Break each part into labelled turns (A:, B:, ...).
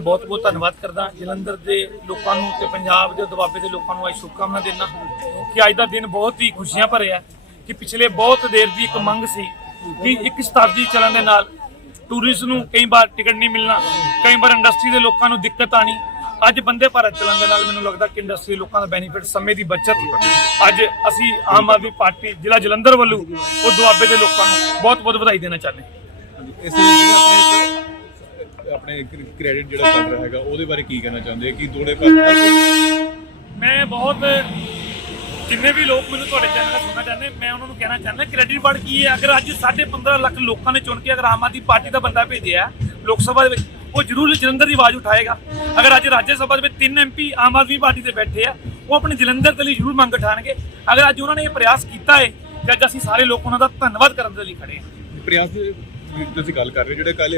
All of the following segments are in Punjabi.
A: ਬਹੁਤ ਬਹੁਤ ਧੰਨਵਾਦ ਕਰਦਾ ਜਲੰਧਰ ਦੇ ਲੋਕਾਂ ਨੂੰ ਤੇ ਪੰਜਾਬ ਦੇ ਦੁਆਬੇ ਦੇ ਲੋਕਾਂ ਨੂੰ ਅੱਜ ਸ਼ੁਭਕਾਮਨਾ ਦਿੰਦਾ ਕਿ ਅੱਜ ਦਾ ਦਿਨ ਬਹੁਤ ਹੀ ਖੁਸ਼ੀਆਂ ਭਰਿਆ ਕਿ ਪਿਛਲੇ ਬਹੁਤ ਦੇਰ ਦੀ ਇੱਕ ਮੰਗ ਸੀ ਕਿ ਇੱਕ ਸ਼ਤਾਬਦੀ ਚੱਲਣ ਦੇ ਨਾਲ ਟੂਰਿਸਟ ਨੂੰ ਕਈ ਵਾਰ ਟਿਕਟ ਨਹੀਂ ਮਿਲਣਾ, ਕਈ ਵਾਰ ਇੰਡਸਟਰੀ ਦੇ ਲੋਕਾਂ ਨੂੰ ਦਿੱਕਤ ਆਣੀ ਅੱਜ ਬੰਦੇ ਭਾਰਤ ਚੱਲਣ ਦੇ ਨਾਲ ਮੈਨੂੰ ਲੱਗਦਾ ਕਿ ਇੰਡਸਟਰੀ ਦੇ ਲੋਕਾਂ ਦਾ ਬੈਨੀਫਿਟ ਸਮੇਂ ਦੀ ਬਚਤ ਅੱਜ ਅਸੀਂ ਆਮ ਆਦਮੀ ਪਾਰਟੀ ਜ਼ਿਲ੍ਹਾ ਜਲੰਧਰ ਵੱਲੋਂ ਉਹ ਦੁਆਬੇ ਦੇ ਲੋਕਾਂ ਨੂੰ ਬਹੁਤ ਬਹੁਤ ਵਧਾਈ ਦੇਣਾ ਚਾਹੁੰਦੇ ਹਾਂ।
B: ਇਸ ਲਈ ਆਪਣੇ ਆਪਣੇ ਕ੍ਰੈਡਿਟ ਜਿਹੜਾ ਚੱਲ ਰਿਹਾ ਹੈਗਾ ਉਹਦੇ ਬਾਰੇ ਕੀ ਕਹਿਣਾ ਚਾਹੁੰਦੇ? ਕਿ ਦੋੜੇ ਪਰ
A: ਮੈਂ ਬਹੁਤ ਜਿੰਨੇ ਵੀ ਲੋਕ ਮੈਨੂੰ ਤੁਹਾਡੇ ਚੈਨਲ ਦਾ ਸੁਣਨਾ ਚਾਹੁੰਦੇ ਮੈਂ ਉਹਨਾਂ ਨੂੰ ਕਹਿਣਾ ਚਾਹੁੰਦਾ ਕ੍ਰੈਡਿਟ ਕਾਰਡ ਕੀ ਹੈ? ਅਗਰ ਅੱਜ 15.5 ਲੱਖ ਲੋਕਾਂ ਨੇ ਚੁਣ ਕੇ ਅਗਰ ਆਮ ਆਦਮੀ ਪਾਰਟੀ ਦਾ ਬੰਦਾ ਭੇਜਿਆ ਲੋਕ ਸਭਾ ਦੇ ਵਿੱਚ ਉਹ ਜ਼ਰੂਰ ਜਲੰਧਰ ਦੀ ਆਵਾਜ਼ ਉਠਾਏਗਾ। ਅਗਰ ਅੱਜ ਰਾਜ ਸਭਾ ਦੇ ਵਿੱਚ ਤਿੰਨ ਐਮਪੀ ਆਮ ਆਦਮੀ ਪਾਰਟੀ ਦੇ ਬੈਠੇ ਆ ਉਹ ਆਪਣੇ ਜਲੰਧਰ ਦੇ ਲਈ ਜ਼ਰੂਰ ਮੰਗ ਉਠਾਣਗੇ। ਅਗਰ ਅੱਜ ਉਹਨਾਂ ਨੇ ਇਹ ਪ੍ਰਯਾਸ ਕੀਤਾ ਹੈ ਤੇ ਅੱਜ ਅਸੀਂ ਸਾਰੇ ਲੋਕ ਉਹਨਾਂ ਦਾ ਧੰਨਵਾਦ ਕਰਨ ਦੇ ਲਈ ਖੜੇ ਹਾਂ।
B: ਪ੍ਰਯਾਸ ਤੁਸੀਂ ਗੱਲ ਕਰ ਰਹੇ ਜਿਹੜੇ ਕੱਲ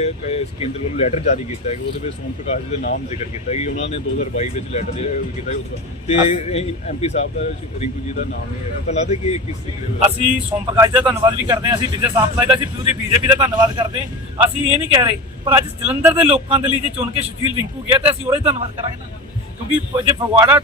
B: ਕੇਂਦਰ ਵੱਲੋਂ ਲੈਟਰ ਜਾਰੀ ਕੀਤਾ ਹੈ ਉਹਦੇ ਵਿੱਚ ਸੋਮ ਪ੍ਰਕਾਸ਼ ਜੀ ਦਾ ਨਾਮ ਜ਼ਿਕਰ ਕੀਤਾ ਕਿ ਉਹਨਾਂ ਨੇ 2022 ਵਿੱਚ ਲੈਟਰ ਕੀਤਾ ਉਸ। ਤੇ ਐਮਪੀ ਸਾਹਿਬ ਦਾ ਰਿੰਕੂ ਜੀ ਦਾ ਨਾਮ ਨਹੀਂ ਹੈ ਤਾਂ ਲੱਗਦਾ ਕਿ ਇਹ ਕਿਸ ਤਰੀਕੇ ਦੇ
A: ਅਸੀਂ ਸੋਮ ਪ੍ਰਕਾਸ਼ ਦਾ ਧੰਨਵਾਦ ਵੀ ਕਰਦੇ ਹਾਂ ਅਸੀਂ ਵਿਜੇ ਸਾਂਪਲਾ ਦਾ ਅਸੀਂ ਪੂਰੀ ਬੀਜੇਪੀ ਦਾ ਧੰਨਵਾਦ ਕਰਦੇ ਹਾਂ। ਅਸੀਂ ਇਹ ਨਹੀਂ ਕਹਿ ਰਹੇ ਪਰ ਅੱਜ ਜਲੰਧਰ ਦੇ ਲੋਕਾਂ ਦੇ ਲਈ ਜੇ ਚੁਣ ਕੇ ਸੁਸ਼ੀਲ ਰਿੰਕੂ ਗਿਆ ਤਾਂ ਅਸੀਂ ਉਹਦਾ ਧੰਨਵਾਦ ਕਰਾਂਗੇ ਕਿਉਂਕਿ ਜੇ ਫਗਵਾੜਾ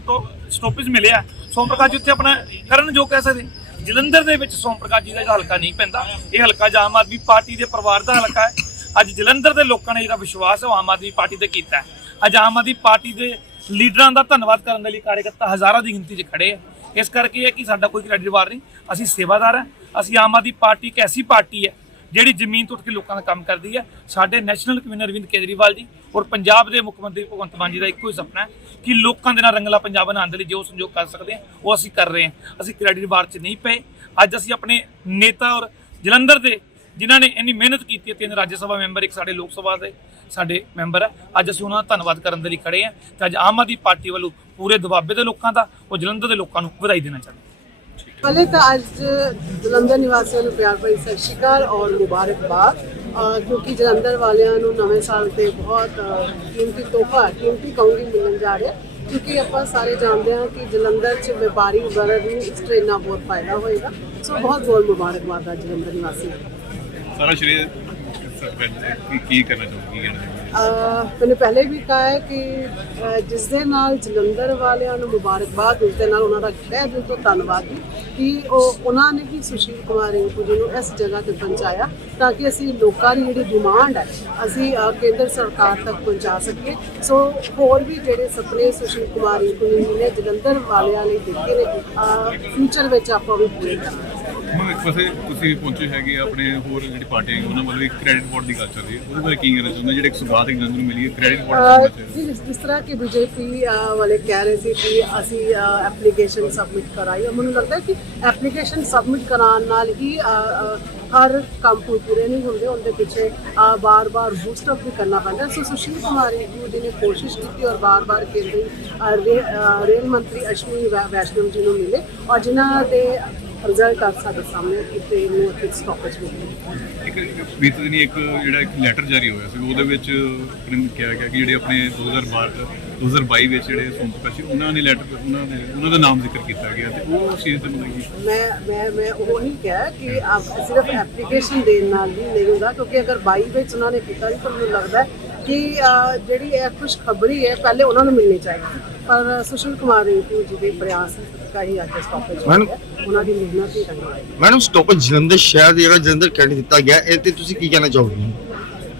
A: ਸਟੋਪੇਜ ਮਿਲਿਆ ਸੋਮ ਪ੍ਰਕਾਸ਼ ਉੱਥੇ ਆਪਣਾ ਕਰਨ ਜੋ ਕਹਿ ਸਕਦੇ। ਜਲੰਧਰ ਦੇ ਵਿੱਚ ਸੋਮ ਪ੍ਰਕਾਸ਼ ਜੀ ਦਾ ਇਹ ਹਲਕਾ ਨਹੀਂ ਪੈਂਦਾ, ਇਹ ਹਲਕਾ ਜਾਂ ਆਮ ਆਦਮੀ ਪਾਰਟੀ ਦੇ ਪਰਿਵਾਰ ਦਾ ਹਲਕਾ ਹੈ। ਅੱਜ ਜਲੰਧਰ ਦੇ ਲੋਕਾਂ ਨੇ ਜਿਹੜਾ ਵਿਸ਼ਵਾਸ ਹੈ ਉਹ ਆਮ ਆਦਮੀ ਪਾਰਟੀ ਤੇ ਕੀਤਾ ਅੱਜ ਆਮ ਆਦਮੀ ਪਾਰਟੀ ਦੇ ਲੀਡਰਾਂ ਦਾ ਧੰਨਵਾਦ ਕਰਨ ਦੇ ਲਈ ਕਾਰਜਕਰਤਾ ਹਜ਼ਾਰਾਂ ਦੀ ਗਿਣਤੀ 'ਚ ਖੜੇ ਆ ਇਸ ਕਰਕੇ ਇਹ ਕਿ ਸਾਡਾ ਕੋਈ ਕ੍ਰੈਡਿਟ ਵਾਰ ਨਹੀਂ, ਅਸੀਂ ਸੇਵਾਦਾਰ ਹਾਂ। ਅਸੀਂ ਆਮ ਆਦਮੀ ਪਾਰਟੀ ਇੱਕ ਐਸੀ ਪਾਰਟੀ ਹੈ ਜਿਹੜੀ ਜ਼ਮੀਨ ਤੋਂ ਉੱਠ ਕੇ ਲੋਕਾਂ ਦਾ ਕੰਮ ਕਰਦੀ ਹੈ। ਸਾਡੇ ਨੈਸ਼ਨਲ ਕਨਵੀਨਰ ਅਰਵਿੰਦ ਕੇਜਰੀਵਾਲ ਜੀ ਔਰ ਪੰਜਾਬ ਦੇ ਮੁੱਖ ਮੰਤਰੀ ਭਗਵੰਤ ਮਾਨ ਜੀ ਦਾ ਇੱਕੋ ਹੀ ਸੁਪਨਾ ਹੈ ਕਿ ਲੋਕਾਂ ਦੇ ਨਾਲ ਰੰਗਲਾ ਪੰਜਾਬ ਬਣਾਉਣ ਦੇ ਲਈ ਜੋ ਸੰਯੋਗ ਕਰ ਸਕਦੇ ਹਾਂ, ਉਹ ਅਸੀਂ ਕਰ ਰਹੇ ਹਾਂ। ਅਸੀਂ ਕ੍ਰੈਡਿਟ ਵਾਰ 'ਚ ਨਹੀਂ ਪਏ। ਅੱਜ ਅਸੀਂ ਆਪਣੇ ਨੇਤਾ ਔਰ ਜਲੰਧਰ ਦੇ ਜਿਨ੍ਹਾਂ ਨੇ ਇੰਨੀ ਮਿਹਨਤ ਕੀਤੀ ਹੈ, ਤਿੰਨ ਰਾਜ ਸਭਾ ਮੈਂਬਰ, ਇੱਕ ਸਾਡੇ ਲੋਕ ਸਭਾ ਦੇ ਸਾਡੇ ਮੈਂਬਰ ਹੈ। ਅੱਜ ਅਸੀਂ ਉਹਨਾਂ ਦਾ ਧੰਨਵਾਦ ਕਰਨ ਦੇ ਲਈ ਖੜੇ ਹਾਂ ਤੇ ਅੱਜ ਆਮ ਆਦਮੀ ਪਾਰਟੀ ਵੱਲੋਂ ਪੂਰੇ ਦੁਆਬੇ ਦੇ ਲੋਕਾਂ ਦਾ, ਉਹ ਜਲੰਧਰ ਦੇ ਲੋਕਾਂ ਨੂੰ ਵਧਾਈ ਦੇਣਾ ਚਾਹੁੰਦੇ ਹਾਂ।
C: ਪਹਿਲੇ ਤਾਂ ਅੱਜ ਜਲੰਧਰ ਨਿਵਾਸੀਆਂ ਨੂੰ ਪਿਆਰ ਭਰੀ ਸਤਿ ਸ਼੍ਰੀ ਅਕਾਲ ਔਰ ਮੁਬਾਰਕਬਾਦ ਕਿਉਂਕਿ ਜਲੰਧਰ ਵਾਲਿਆਂ ਨੂੰ ਨਵੇਂ ਸਾਲ ਤੇ ਬਹੁਤ ਕੀਮਤੀ ਤੋਹਫਾ ਕੀਮਤੀ ਕਹੂੰਗੀ ਮਿਲਣ ਜਾ ਰਿਹਾ ਕਿਉਂਕਿ ਆਪਾਂ ਸਾਰੇ ਜਾਣਦੇ ਹਾਂ ਕਿ ਜਲੰਧਰ 'ਚ ਵਪਾਰੀ ਵਰਗ ਨੂੰ ਇਸ ਟ੍ਰੇਨ ਨਾਲ ਬਹੁਤ ਫਾਇਦਾ ਹੋਏਗਾ ਸੋ ਬਹੁਤ ਬਹੁਤ ਮੁਬਾਰਕਬਾਦ ਆ ਜਲੰਧਰ ਨਿਵਾਸੀਆਂ
B: ਸਾਰਾ ਸ਼੍ਰੀ ਸਰਪੰਚ ਕੀ ਕਰਨਾ ਚਾਹੁੰਦੇ ਕੀ ਕਹਿਣਾ
C: ਪਹਿਲੇ ਵੀ ਕਹਾ ਹੈ ਕਿ, ਅਹ, ਜਿਸ ਦੇ ਨਾਲ ਜਲੰਧਰ ਵਾਲਿਆਂ ਨੂੰ ਮੁਬਾਰਕਬਾਦ, ਉਸ ਦੇ ਨਾਲ ਉਹਨਾਂ ਦਾ ਤਹਿ ਦਿਲ ਤੋਂ ਧੰਨਵਾਦ ਵੀ, ਕਿ ਉਹ, ਉਹਨਾਂ ਨੇ ਵੀ ਸੁਸ਼ੀਲ ਕੁਮਾਰ ਰਿੰਕੂ ਜੀ ਨੂੰ ਇਸ ਜਗ੍ਹਾ ਤੇ ਪਹੁੰਚਾਇਆ ਤਾਂ ਕਿ ਅਸੀਂ ਲੋਕਾਂ ਦੀ ਜਿਹੜੀ ਡਿਮਾਂਡ ਹੈ, ਅਸੀਂ ਕੇਂਦਰ ਸਰਕਾਰ ਤੱਕ ਪਹੁੰਚਾ ਸਕੀਏ। ਸੋ ਹੋਰ ਵੀ ਜਿਹੜੇ ਸੁਪਨੇ ਸੁਸ਼ੀਲ ਕੁਮਾਰ ਰਿੰਕੂ ਜੀ ਨੇ ਜਲੰਧਰ ਵਾਲਿਆਂ ਲਈ ਦੇਖੇ ਨੇ ਫਿਊਚਰ ਵਿੱਚ ਆਪਾਂ ਵੀ ਪੂਰੇ ਕਰਾਂਗੇ।
B: ਪਾਸੇ ਤੁਸੀਂ ਪਹੁੰਚੇ ਹੈਗੇ ਆ ਆਪਣੇ ਹੋਰ ਜਿਹੜੀ ਪਾਰਟੀਆਂ ਹੈਗੀਆਂ, ਉਹਨਾਂ ਵੱਲੋਂ ਇੱਕ ਕ੍ਰੈਡਿਟ ਬੋਰਡ ਦੀ ਗੱਲ ਚੱਲ ਰਹੀ ਹੈ। ਉਹਦੇ ਬਾਰੇ ਕੀ ਕਹਿਣਾ ਚਾਹੁੰਦੇ ਜਿਹੜੇ ਇੱਕ ਸੁਗਾਤ ਇੱਕ ਨੂੰ ਮਿਲੀ ਹੈ ਕ੍ਰੈਡਿਟ ਬੋਰਡ
C: ਅਹ ਜਿਸ ਜਿਸ ਤਰ੍ਹਾਂ ਕਿ ਬੀਜੇਪੀ ਵਾਲੇ ਕਹਿ ਰਹੇ ਸੀ ਕਿ ਅਸੀਂ ਐਪਲੀਕੇਸ਼ਨ ਸਬਮਿਟ ਕਰਾਈ ਔਰ ਮੈਨੂੰ ਲੱਗਦਾ ਕਿ ਐਪਲੀਕੇਸ਼ਨ ਸਬਮਿਟ ਕਰਾਉਣ ਨਾਲ ਹੀ ਹਰ ਕੰਮ ਪੂਰੇ ਨਹੀਂ ਹੁੰਦੇ। ਉਹਦੇ ਪਿੱਛੇ ਬਾਰ-ਬਾਰ ਬੂਸਟ ਅਪ ਵੀ ਕਰਨਾ ਪੈਂਦਾ ਸੋ ਸੁਸ਼ੀਲ ਕੁਮਾਰ ਜੀ ਨੇ ਕੋਸ਼ਿਸ਼ ਕੀਤੀ ਔਰ ਬਾਰ-ਬਾਰ ਕੇਂਦਰੀ ਰੇਲ ਮੰਤਰੀ ਅਸ਼ਵਨੀ ਵੈ- ਵੈਸ਼ਨਵ ਜੀ ਨੂੰ ਮਿਲੇ। ਔਰ ਜਿਨ੍ਹਾਂ ਦੇ ਰਿਜ਼ਲਟ ਅੱਜ ਸਾਡੇ ਸਾਹਮਣੇ ਕਿ ਟ੍ਰੇਨ ਨੂੰ ਇੱਕ ਸਟਾਪੇਜ ਮਿਲੀ
B: ਇੱਕ ਬੀਤੇ ਦਿਨੀ ਇੱਕ ਜਿਹੜਾ ਇੱਕ ਲੈਟਰ ਜਾਰੀ ਹੋਇਆ ਸੀ ਉਹਦੇ ਵਿੱਚ ਪ੍ਰਿੰਟ ਕਿਹਾ ਗਿਆ ਕਿ ਜਿਹੜੇ ਆਪਣੇ 2012 2022 ਵਿੱਚ ਜਿਹੜੇ ਸੋਮ ਪ੍ਰਕਾਸ਼ ਸੀ ਉਹਨਾਂ ਨੇ ਲੈਟਰ ਉਹਨਾਂ ਨੇ ਉਹਨਾਂ ਦਾ ਨਾਮ ਜ਼ਿਕਰ ਕੀਤਾ ਗਿਆ ਤੇ ਉਹ ਚੀਜ਼ ਤੇ ਮਤਲਬ ਕਿ
C: ਮੈਂ ਮੈਂ ਮੈਂ ਉਹ ਨਹੀਂ ਕਿਹਾ ਕਿ ਆਪ ਸਿਰਫ ਐਪਲੀਕੇਸ਼ਨ ਦੇਣ ਨਾਲ ਹੀ ਨਹੀਂ ਹੁੰਦਾ ਕਿਉਂਕਿ ਅਗਰ 22 ਵਿੱਚ ਉਹਨਾਂ ਨੇ ਕੀਤਾ ਸੀ ਤਾਂ ਮੈਨੂੰ ਲੱਗਦਾ ਹੈ ਕਿ ਅਹ, ਜਿਹੜੀ ਇਹ ਖੁਸ਼ਖਬਰੀ ਹੈ ਪਹਿਲੇ ਉਹਨਾਂ ਨੂੰ ਮਿਲਣੀ ਚਾਹੀਦੀ। ਪਰ ਸੁਸ਼ੀਲ ਕੁਮਾਰ ਰਿੰਕੂ ਜੀ ਦੇ ਪ੍ਰਯਾਸ ਕਾ ਹੀ ਅੱਜ ਸਟਾਪੇਜ
D: ਮੈਡਮ-
C: ਉਹਨਾਂ ਦੀ ਮਿਹਨਤ ਹੀ ਰੰਗ ਲਾਈ
D: ਮੈਡਮ ਸਟਾਪੇਜ ਜਲੰਧਰ ਸ਼ਹਿਰ ਦੀ ਜਗ੍ਹਾ ਜਲੰਧਰ ਕੈਂਟ ਦਿੱਤਾ ਗਿਆ ਇਹ ਤੇ ਤੁਸੀਂ ਕੀ ਕਹਿਣਾ ਚਾਹੋਗੇ?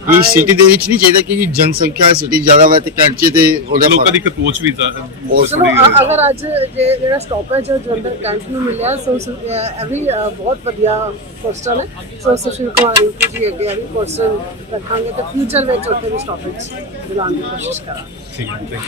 D: ਇਹ ਸਿਟੀ ਦੇ ਵਿੱਚ ਨਹੀਂ ਚਾਹੀਦਾ ਕਿ ਜਨਸੰਖਿਆ ਸਿਟੀ ਜ਼ਿਆਦਾ ਵਾ ਤੇ ਕੈਂਟ ਚ ਤੇ ਉਹਦਾ
B: ਲੋਕਾਂ ਦੀ ਕਤੋਚ ਵੀ ਤਾਂ
D: ਉਹ
C: ਚਲੋ ਅ- ਅਗਰ ਅੱਜ ਜਿਹੜਾ ਸਟਾਪੇਜ ਜਲੰਧਰ ਕੈਂਟ ਨੂੰ ਮਿਲਿਆ ਸੋ ਅ, ਬਹੁਤ ਵਧੀਆ ਕੁਐਸਚਨ ਹੈ। ਸੋ ਸੁਸ਼ੀਲ ਕੁਮਾਰ ਰਿੰਕੂ ਜੀ ਅੱਗੇ ਵੀ ਕੁਐਸਚਨ ਰੱਖਾਂਗੇ ਤੇ ਫਿਊਚਰ ਵਿੱਚ ਉੱਥੇ ਵੀ ਸਟਾਪੇਜ ਦਿਲਾਉਣ ਦੀ ਕੋਸ਼ਿਸ਼ ਕਰਾਂਗੇ।
B: ਠੀਕ ਹੈ.